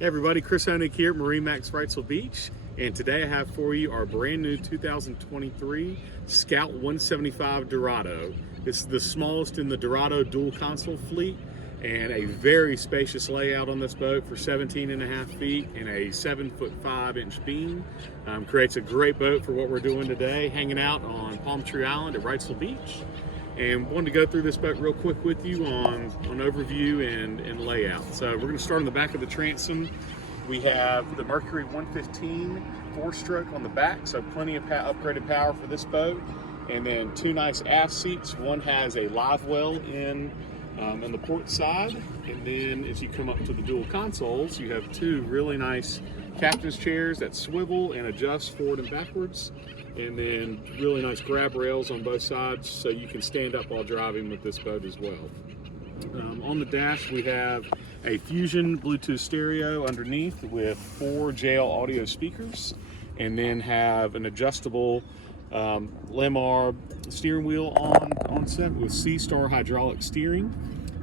Hey everybody, Chris Honig here at MarineMax Wrightsville Beach, and today I have for you our brand new 2023 Scout 175 Dorado. This is the smallest in the Dorado dual console fleet and a very spacious layout on this boat for 17.5 feet and a 7'5" beam. Creates a great boat for what we're doing today, hanging out on Palm Tree Island at Wrightsville Beach. And wanted to go through this boat real quick with you on overview and layout. So we're going to start on the back of the transom. We have the Mercury 115 4-stroke on the back, so plenty of upgraded power for this boat. And then two nice aft seats. One has a live well on the port side, and then as you come up to the dual consoles, you have two really nice captain's chairs that swivel and adjust forward and backwards. And then really nice grab rails on both sides so you can stand up while driving with this boat as well. On the dash we have a Fusion Bluetooth stereo underneath with 4 JL audio speakers, and then have an adjustable Lemar steering wheel on set with C-Star hydraulic steering,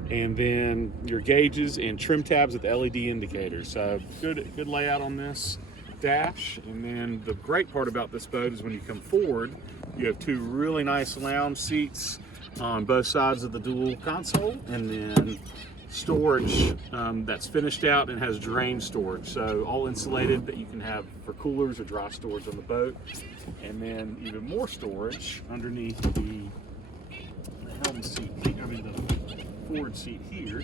and then your gauges and trim tabs with LED indicators. So good layout on this dash. And then the great part about this boat is when you come forward, you have two really nice lounge seats on both sides of the dual console, and then storage that's finished out and has drain storage, so all insulated that you can have for coolers or dry storage on the boat. And then even more storage underneath the helm seat, the forward seat here,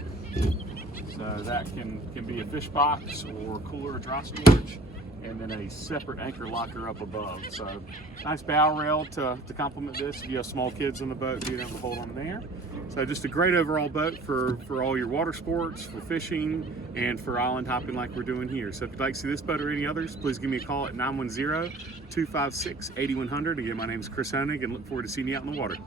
so that can be a fish box or cooler or dry storage. And then a separate anchor locker up above. So nice bow rail to complement this if you have small kids on the boat, being able to hold on there. So just a great overall boat for all your water sports, for fishing, and for island hopping like we're doing here. So if you'd like to see this boat or any others, please give me a call at 910-256-8100. Again, my name is Chris Honig, and look forward to seeing you out in the water.